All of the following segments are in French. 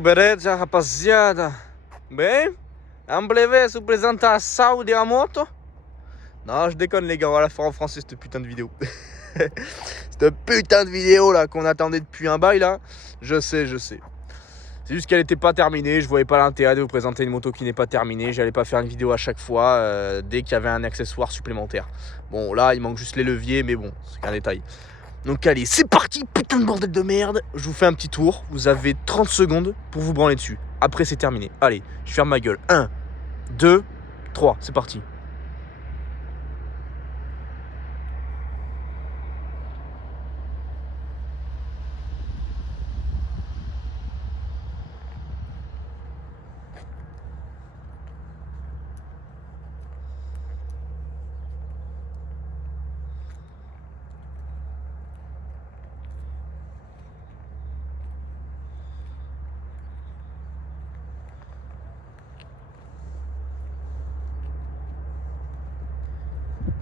Beleza, rapaziada? Bem, vamos ver se apresentar a saúde à moto. Non, je déconne les gars, on va la faire en français cette putain de vidéo. Cette putain de vidéo là qu'on attendait depuis un bail là. Je sais. C'est juste qu'elle n'était pas terminée, je voyais pas l'intérêt de vous présenter une moto qui n'est pas terminée. J'allais pas faire une vidéo à chaque fois dès qu'il y avait un accessoire supplémentaire. Bon là il manque juste les leviers mais bon, c'est qu'un détail. Donc allez, c'est parti, putain de bordel de merde. Je vous fais un petit tour, vous avez 30 secondes pour vous branler dessus. Après c'est terminé, allez, je ferme ma gueule. 1, 2, 3, c'est parti.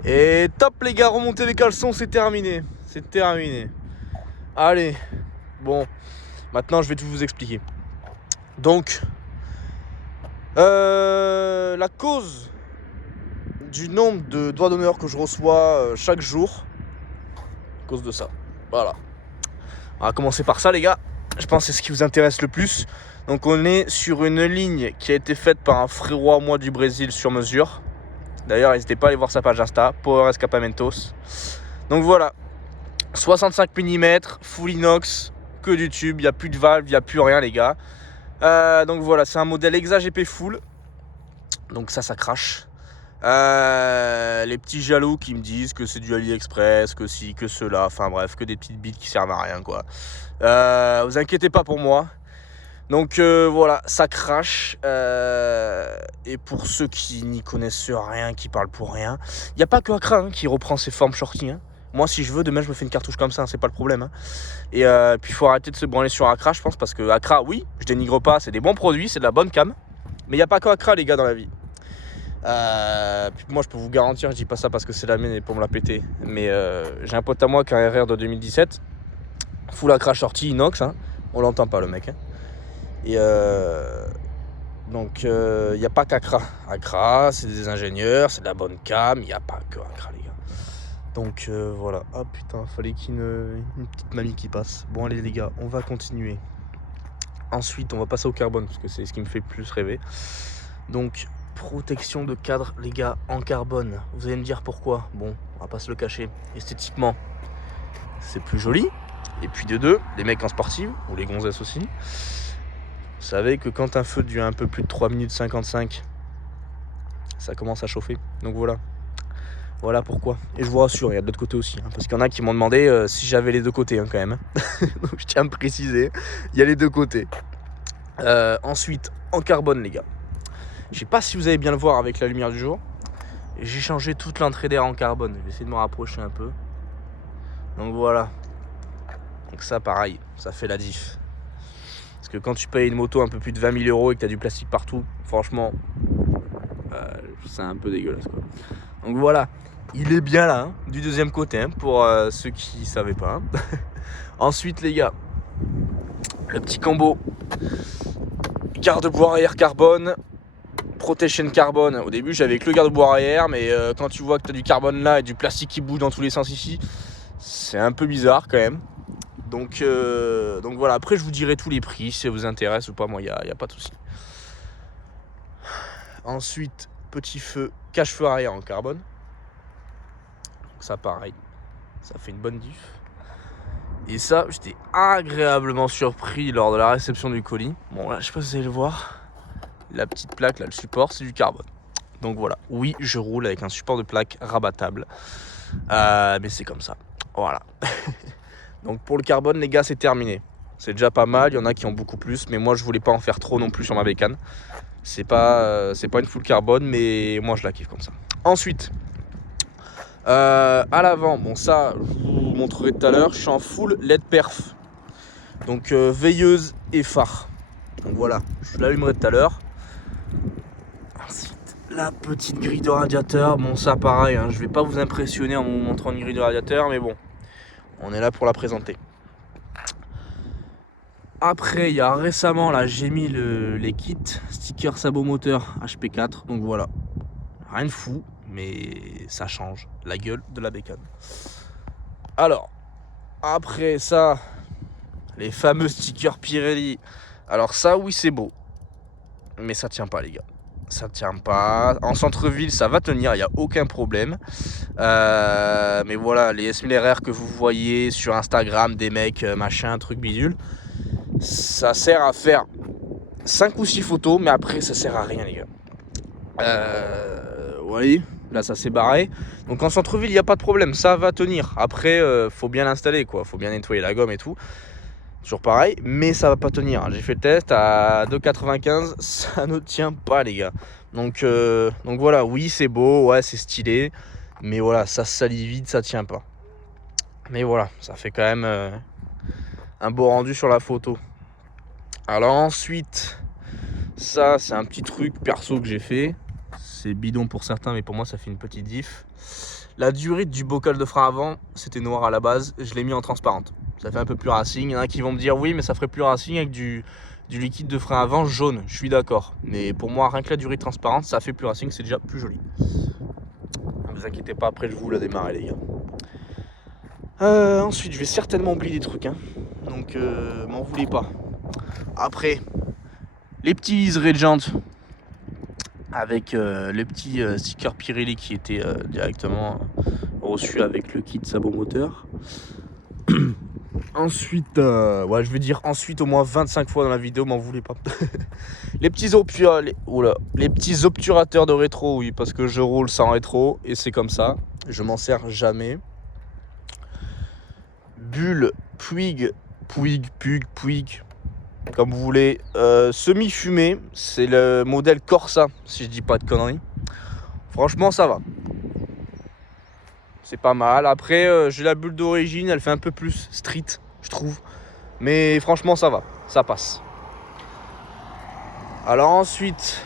Et top les gars, remontez les caleçons, c'est terminé. C'est terminé. Allez, bon, maintenant je vais tout vous expliquer. Donc, la cause du nombre de doigts d'honneur que je reçois chaque jour, à cause de ça. Voilà. On va commencer par ça les gars. Je pense que c'est ce qui vous intéresse le plus. Donc on est sur une ligne qui a été faite par un frérot à moi du Brésil sur mesure. D'ailleurs, n'hésitez pas à aller voir sa page Insta, Power Escapamentos. Donc voilà, 65 mm, full inox, que du tube, il n'y a plus de valve, il n'y a plus rien les gars. Donc voilà, c'est un modèle Exa GP full. Donc ça crache. Les petits jaloux qui me disent que c'est du AliExpress, que si, que cela, enfin bref, que des petites bites qui servent à rien quoi. Vous inquiétez pas pour moi. Donc voilà, ça crache. Et pour ceux qui n'y connaissent rien, qui parlent pour rien, il n'y a pas que Accra qui reprend ses formes shorty. Moi, si je veux, demain, je me fais une cartouche comme ça, c'est pas le problème. Et puis, il faut arrêter de se branler sur Accra, je pense, parce que Accra, oui, je dénigre pas, c'est des bons produits, c'est de la bonne cam. Mais il n'y a pas que Accra, les gars, dans la vie. Puis moi, je peux vous garantir, je dis pas ça parce que c'est la mienne et pour me la péter. Mais j'ai un pote à moi qui a un RR de 2017, full Accra shorty inox, on l'entend pas, le mec. Et donc, il n'y a pas qu'Accra. Accra, c'est des ingénieurs, c'est de la bonne cam, il n'y a pas que Accra, les gars. Donc, voilà. Ah putain, fallait qu'il y ait une petite mamie qui passe. Bon, allez, les gars, on va continuer. Ensuite, on va passer au carbone, parce que c'est ce qui me fait le plus rêver. Donc, protection de cadre, les gars, en carbone. Vous allez me dire pourquoi. Bon, on va pas se le cacher. Esthétiquement, c'est plus joli. Et puis de deux, les mecs en sportive, ou les gonzesses aussi, vous savez que quand un feu dure un peu plus de 3 minutes 55, ça commence à chauffer. Donc voilà. Voilà pourquoi. Et je vous rassure, il y a de l'autre côté aussi. Parce qu'il y en a qui m'ont demandé si j'avais les deux côtés quand même. Donc je tiens à me préciser, il y a les deux côtés. Ensuite, en carbone les gars. Je sais pas si vous allez bien le voir avec la lumière du jour. J'ai changé toute l'entrée d'air en carbone. Je vais essayer de me rapprocher un peu. Donc voilà. Donc ça pareil, ça fait la diff. Parce que quand tu payes une moto un peu plus de 20 000 € et que tu as du plastique partout, franchement, c'est un peu dégueulasse quoi. Donc voilà, il est bien là, du deuxième côté, pour ceux qui ne savaient pas. Ensuite les gars, le petit combo garde-boue arrière carbone, protection carbone. Au début j'avais que le garde-boue arrière, mais quand tu vois que tu as du carbone là et du plastique qui bouge dans tous les sens ici, c'est un peu bizarre quand même. Donc voilà, après je vous dirai tous les prix si ça vous intéresse ou pas, moi il n'y a pas de souci. Ensuite, petit feu, cache-feu arrière en carbone. Donc ça pareil, ça fait une bonne diff. Et ça, j'étais agréablement surpris lors de la réception du colis. Bon là, je sais pas si vous allez le voir, la petite plaque là, le support, c'est du carbone. Donc voilà, oui, je roule avec un support de plaque rabattable. Mais c'est comme ça, voilà. Donc pour le carbone les gars, c'est terminé. C'est déjà pas mal, il y en a qui ont beaucoup plus, mais moi je voulais pas en faire trop non plus sur ma bécane. C'est pas une full carbone, mais moi je la kiffe comme ça. Ensuite, à l'avant, bon ça je vous montrerai tout à l'heure, je suis en full LED perf. Donc veilleuse et phare. Donc voilà, je l'allumerai tout à l'heure. Ensuite, la petite grille de radiateur, bon ça pareil, je vais pas vous impressionner en vous montrant une grille de radiateur, mais bon, on est là pour la présenter. Après, il y a récemment, là, j'ai mis les kits stickers sabot moteur HP4. Donc voilà, rien de fou, mais ça change la gueule de la bécane. Alors, après ça, les fameux stickers Pirelli. Alors ça, oui, c'est beau, mais ça tient pas, les gars. Ça tient pas. En centre-ville, ça va tenir, il n'y a aucun problème. Mais voilà, les S1000RR que vous voyez sur Instagram, des mecs, machin, truc bidule, ça sert à faire 5 ou 6 photos, mais après, ça sert à rien, les gars. Vous voyez, là, ça s'est barré. Donc en centre-ville, il n'y a pas de problème, ça va tenir. Après, faut bien l'installer, quoi. Faut bien nettoyer la gomme et tout. Toujours pareil, mais ça va pas tenir. J'ai fait le test à 2,95, ça ne tient pas, les gars. Donc voilà, oui, c'est beau, ouais, c'est stylé, mais voilà, ça salit vite, ça tient pas. Mais voilà, ça fait quand même un beau rendu sur la photo. Alors ensuite, ça, c'est un petit truc perso que j'ai fait. C'est bidon pour certains, mais pour moi, ça fait une petite diff. La durée du bocal de frein avant, c'était noir à la base, je l'ai mis en transparente. Ça fait un peu plus racing. Il y en a qui vont me dire oui, mais ça ferait plus racing avec du liquide de frein avant jaune. Je suis d'accord. Mais pour moi, rien que la durée transparente, ça fait plus racing, c'est déjà plus joli. Ne vous inquiétez pas, après je vous la démarrer, les gars. Ensuite, je vais certainement oublier des trucs. Hein. Donc, m'en voulez pas. Après, les petits liserés de jantes avec les petits stickers Pirelli qui étaient directement reçus avec le kit sabot moteur. Ensuite, ouais, je vais dire ensuite au moins 25 fois dans la vidéo, m'en voulez pas. les petits obturateurs de rétro, oui, parce que je roule sans rétro et c'est comme ça. Je m'en sers jamais. Bulle, Puig, comme vous voulez. Semi-fumé, c'est le modèle Corsa, si je dis pas de conneries. Franchement, ça va. C'est pas mal. Après, j'ai la bulle d'origine, elle fait un peu plus street, je trouve. Mais franchement, ça va, ça passe. Alors ensuite,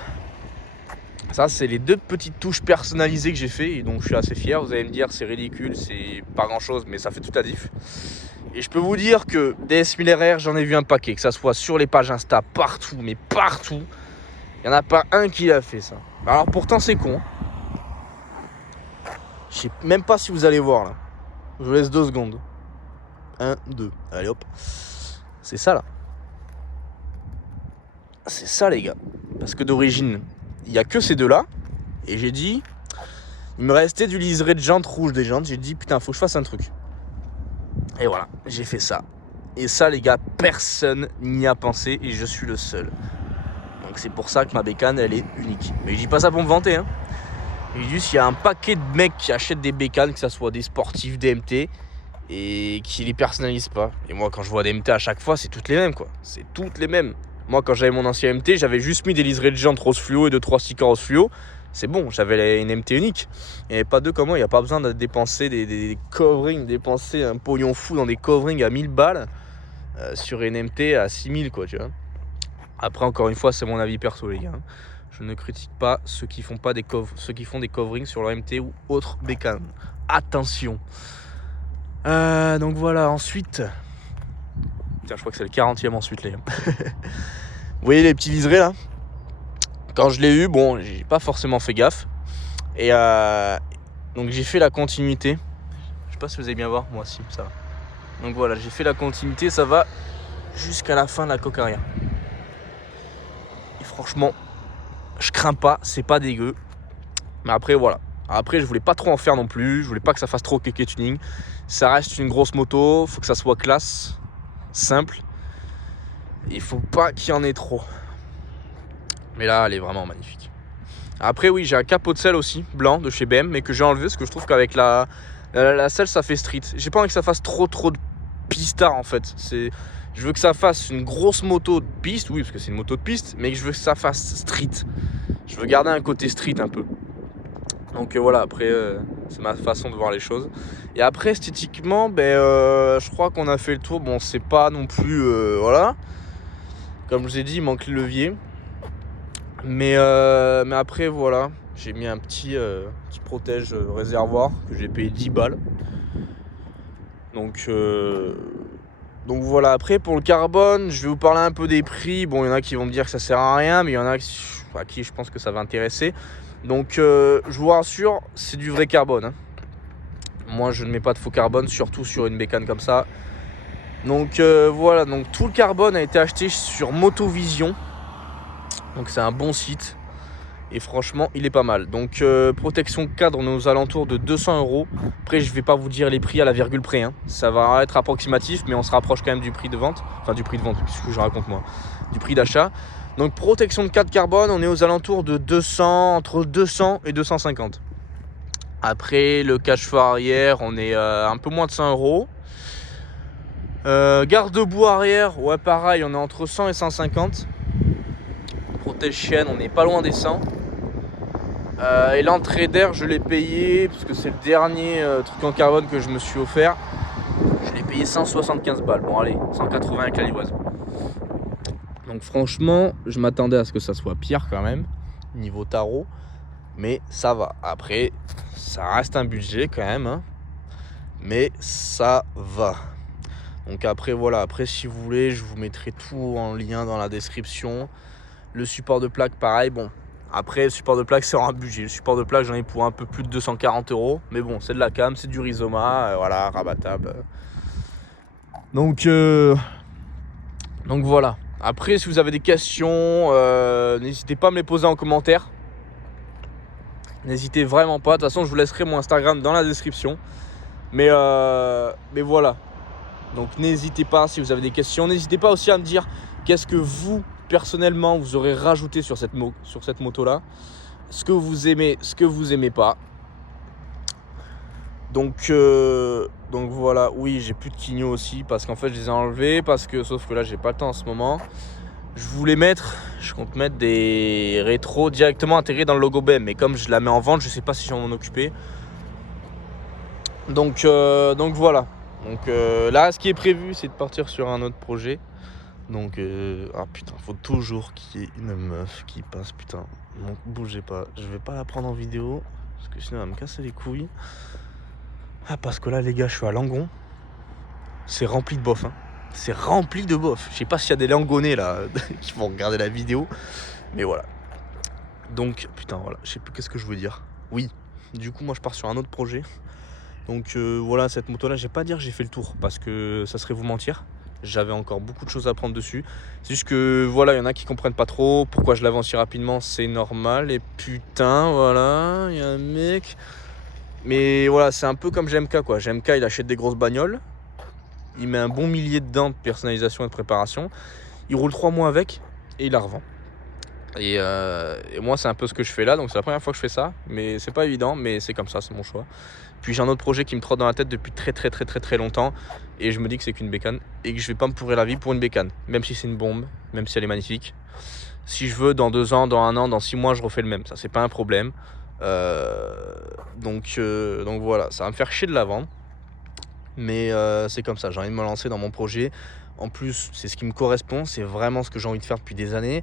ça c'est les 2 petites touches personnalisées que j'ai fait et donc je suis assez fier. Vous allez me dire c'est ridicule, c'est pas grand chose, mais ça fait toute la diff. Et je peux vous dire que des S1000RR, j'en ai vu un paquet, que ça soit sur les pages Insta, partout, mais partout. Il n'y en a pas un qui a fait ça. Alors pourtant c'est con. Je sais même pas si vous allez voir là. Je vous laisse 2 secondes. 1, 2, allez hop. C'est ça là. C'est ça les gars. Parce que d'origine, il n'y a que ces 2 là. Et j'ai dit, il me restait du liseré de jantes rouge des jantes. J'ai dit putain, faut que je fasse un truc. Et voilà, j'ai fait ça. Et ça les gars, personne n'y a pensé et je suis le seul. Donc c'est pour ça que ma bécane elle est unique. Mais je dis pas ça pour me vanter hein. Je dis juste il y a un paquet de mecs qui achètent des bécanes, que ça soit des sportifs, des MT, et qui les personnalisent pas. Et moi quand je vois des MT à chaque fois, c'est toutes les mêmes quoi. C'est toutes les mêmes. Moi quand j'avais mon ancien MT, j'avais juste mis des liserés de jantes rose fluo et 2-3 stickers rose fluo. C'est bon, j'avais une MT unique. Il n'y avait pas deux comme moi, il n'y a pas besoin de dépenser des coverings, dépenser un pognon fou dans des coverings à 1000 balles sur une MT à 6000 quoi, tu vois. Après encore une fois, c'est mon avis perso les gars. Je ne critique pas ceux qui font des coverings sur leur MT ou autre bécane. Attention. Donc voilà, ensuite. Tiens, je crois que c'est le 40e ensuite les gars. Vous voyez les petits liserés là? Quand je l'ai eu, bon, j'ai pas forcément fait gaffe. Et donc j'ai fait la continuité. Je sais pas si vous allez bien voir, moi si, ça va. Donc voilà, j'ai fait la continuité, ça va jusqu'à la fin de la coque arrière. Et franchement, je crains pas, c'est pas dégueu. Mais après voilà. Après je voulais pas trop en faire non plus, je voulais pas que ça fasse trop kéké tuning. Ça reste une grosse moto, faut que ça soit classe, simple. Il faut pas qu'il y en ait trop. Mais là, elle est vraiment magnifique. Après oui, j'ai un capot de selle aussi, blanc de chez BM, mais que j'ai enlevé parce que je trouve qu'avec la selle ça fait street. J'ai pas envie que ça fasse trop de pistard en fait. Je veux que ça fasse une grosse moto de piste, oui parce que c'est une moto de piste, mais que je veux que ça fasse street. Je veux garder un côté street un peu. Donc voilà, après c'est ma façon de voir les choses. Et après esthétiquement, je crois qu'on a fait le tour. Bon, c'est pas non plus voilà. Comme je vous ai dit, il manque le levier. Mais après voilà, j'ai mis un petit protège réservoir que j'ai payé 10 balles. Donc Donc voilà, après pour le carbone, je vais vous parler un peu des prix. Bon, il y en a qui vont me dire que ça sert à rien, mais il y en a à qui je pense que ça va intéresser. Donc je vous rassure, c'est du vrai carbone, hein. Moi je ne mets pas de faux carbone, surtout sur une bécane comme ça. Donc voilà, donc tout le carbone a été acheté sur Motovision. Donc c'est un bon site. Et franchement, il est pas mal. Donc protection cadre, on est aux alentours de 200 €. Après, je vais pas vous dire les prix à la virgule près, hein. Ça va être approximatif, mais on se rapproche quand même du prix de vente. Enfin, du prix de vente, qu'est-ce que je raconte moi, du prix d'achat. Donc protection de cadre carbone, on est aux alentours de 200, entre 200 et 250. Après, le cache-feu arrière, on est un peu moins de 100 €. Garde-boue arrière, ouais pareil, on est entre 100 et 150. Protège chaîne, on n'est pas loin des 100. Et l'entrée d'air, je l'ai payé, parce que c'est le dernier truc en carbone que je me suis offert. Je l'ai payé 175 balles. Bon allez, 180 avec la livraison. Donc franchement, je m'attendais à ce que ça soit pire quand même, niveau tarot. Mais ça va. Après, ça reste un budget quand même, hein. Mais ça va. Donc après voilà, après si vous voulez, je vous mettrai tout en lien dans la description. Le support de plaque, pareil, bon. Après, le support de plaque, c'est un budget. Le support de plaque, j'en ai pour un peu plus de 240 €. Mais bon, c'est de la cam, c'est du Rizoma, voilà, rabattable. Donc voilà. Après, si vous avez des questions, n'hésitez pas à me les poser en commentaire. N'hésitez vraiment pas. De toute façon, je vous laisserai mon Instagram dans la description. Mais voilà. Donc n'hésitez pas si vous avez des questions. N'hésitez pas aussi à me dire qu'est-ce que vous, personnellement, vous aurez rajouté sur cette moto là, ce que vous aimez, ce que vous aimez pas. Donc voilà, oui, j'ai plus de Quigno aussi parce qu'en fait je les ai enlevés, sauf que là j'ai pas le temps en ce moment. Je compte mettre des rétros directement intégrés dans le logo BM, mais comme je la mets en vente, je sais pas si je vais m'en occuper. Donc voilà. Donc là, ce qui est prévu, c'est de partir sur un autre projet. Donc, ah putain, faut toujours qu'il y ait une meuf qui passe, putain. Donc, bougez pas. Je vais pas la prendre en vidéo, parce que sinon, elle va me casser les couilles. Ah, parce que là, les gars, je suis à Langon. C'est rempli de bof, hein. C'est rempli de bof. Je sais pas s'il y a des langonnais, là, qui vont regarder la vidéo. Mais voilà. Donc, putain, voilà. Je sais plus qu'est-ce que je veux dire. Oui. Du coup, moi, je pars sur un autre projet. Donc, voilà, cette moto-là, je vais pas dire que j'ai fait le tour, parce que ça serait vous mentir. J'avais encore beaucoup de choses à prendre dessus. C'est juste que voilà, il y en a qui comprennent pas trop pourquoi je l'avance si rapidement, c'est normal. Et putain, voilà, il y a un mec. Mais voilà, c'est un peu comme GMK quoi. GMK, il achète des grosses bagnoles. Il met un bon millier dedans de personnalisation et de préparation. Il roule 3 mois avec et il la revend. Et moi, c'est un peu ce que je fais là. Donc c'est la première fois que je fais ça. Mais c'est pas évident, mais c'est comme ça, c'est mon choix. Puis j'ai un autre projet qui me trotte dans la tête depuis très longtemps. Et je me dis que c'est qu'une bécane. Et que je vais pas me pourrir la vie pour une bécane. Même si c'est une bombe, même si elle est magnifique. Si je veux, dans 2 ans, dans 1 an, dans 6 mois, je refais le même. Ça, c'est pas un problème. Donc voilà, ça va me faire chier de la vendre. Mais c'est comme ça, j'ai envie de me lancer dans mon projet. En plus, c'est ce qui me correspond. C'est vraiment ce que j'ai envie de faire depuis des années.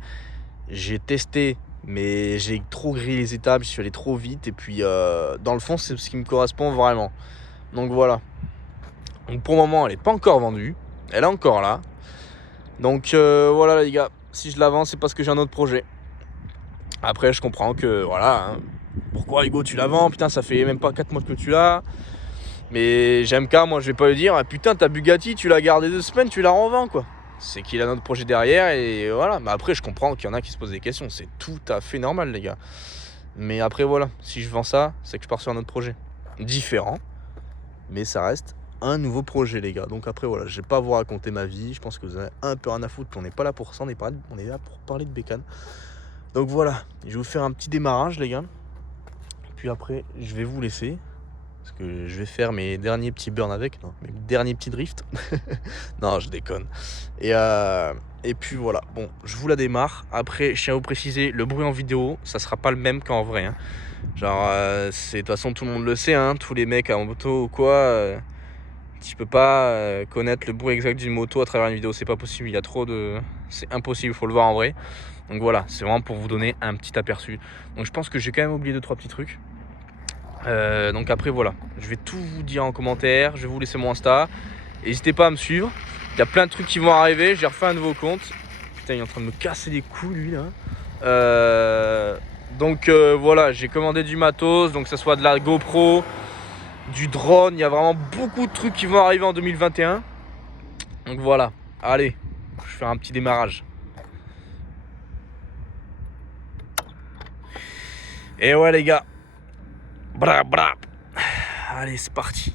J'ai testé, mais j'ai trop grillé les étapes, je suis allé trop vite. Et puis, dans le fond, c'est ce qui me correspond vraiment. Donc voilà. Donc pour le moment, elle n'est pas encore vendue. Elle est encore là. Donc voilà les gars. Si je la vends, c'est parce que j'ai un autre projet. Après, je comprends que voilà. Hein, pourquoi Hugo, tu la vends? Putain, ça fait même pas 4 mois que tu l'as. Mais GMK, moi, je vais pas lui dire, ah, putain, ta Bugatti, tu l'as gardée 2 semaines, tu la revends quoi. C'est qu'il a notre projet derrière et voilà. Mais après, je comprends qu'il y en a qui se posent des questions. C'est tout à fait normal, les gars. Mais après, voilà. Si je vends ça, c'est que je pars sur un autre projet. Différent. Mais ça reste un nouveau projet, les gars. Donc après, voilà. Je vais pas vous raconter ma vie. Je pense que vous en avez un peu rien à foutre. On n'est pas là pour ça. On est là pour parler de bécane. Donc voilà. Je vais vous faire un petit démarrage, les gars. Puis après, je vais vous laisser. Parce que je vais faire mes derniers petits burns avec, non, mes derniers petits drifts. Non, je déconne. Et puis voilà, bon, je vous la démarre. Après, je tiens à vous préciser, le bruit en vidéo, ça sera pas le même qu'en vrai. Hein. Genre, de toute façon, tout le monde le sait, hein, tous les mecs en moto ou quoi, tu peux pas connaître le bruit exact d'une moto à travers une vidéo, c'est pas possible, il y a trop de... C'est impossible, il faut le voir en vrai. Donc voilà, c'est vraiment pour vous donner un petit aperçu. Donc je pense que j'ai quand même oublié 2-3 petits trucs. Donc après voilà, je vais tout vous dire en commentaire, je vais vous laisser mon Insta. N'hésitez pas à me suivre. Il y a plein de trucs qui vont arriver. J'ai refait un nouveau compte. Putain, il est en train de me casser les couilles lui là. Donc voilà, j'ai commandé du matos, donc que ce soit de la GoPro, du drone. Il y a vraiment beaucoup de trucs qui vont arriver en 2021. Donc voilà, allez, je vais faire un petit démarrage. Et ouais les gars, bra bra. Allez, c'est parti.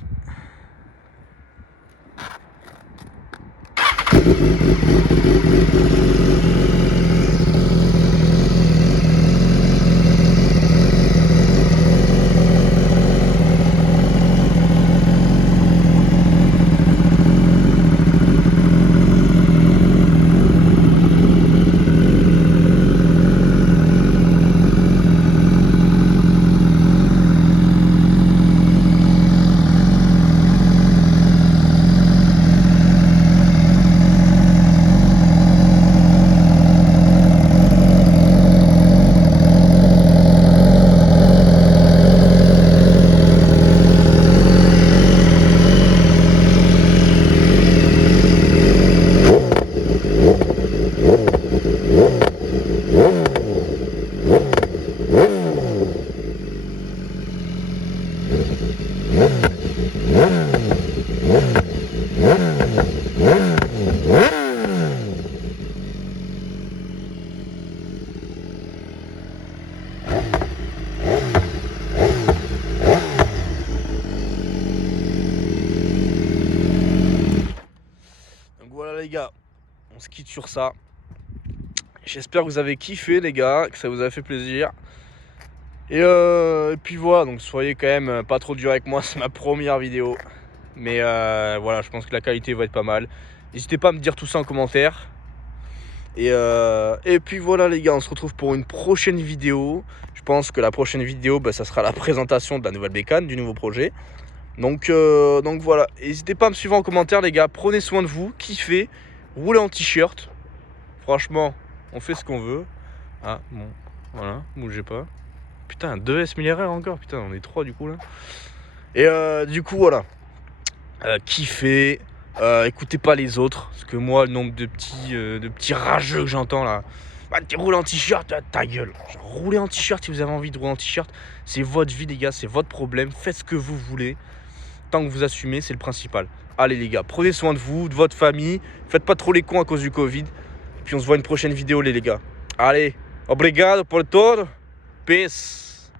Les gars, on se quitte sur ça. J'espère que vous avez kiffé les gars, que ça vous a fait plaisir. Et puis voilà, donc soyez quand même pas trop dur avec moi, c'est ma première vidéo. Mais voilà, je pense que la qualité va être pas mal. N'hésitez pas à me dire tout ça en commentaire. Et puis voilà les gars, on se retrouve pour une prochaine vidéo. Je pense que la prochaine vidéo, ça sera la présentation de la nouvelle bécane, du nouveau projet. Donc voilà, n'hésitez pas à me suivre en commentaire les gars. Prenez soin de vous, kiffez, roulez en t-shirt. Franchement, on fait ce qu'on veut. Ah bon, voilà, bougez pas. Putain, 2S 1000 RR encore, putain, on est 3 du coup là. Et du coup voilà, kiffez, écoutez pas les autres. Parce que moi, le nombre de petits rageux que j'entends là. Bah, tu roules en t-shirt, ta gueule. Genre, roulez en t-shirt si vous avez envie de rouler en t-shirt. C'est votre vie les gars, c'est votre problème. Faites ce que vous voulez. Tant que vous assumez, c'est le principal. Allez les gars, prenez soin de vous, de votre famille. Faites pas trop les cons à cause du Covid. Puis on se voit une prochaine vidéo les gars. Allez, obrigado por todo. Peace.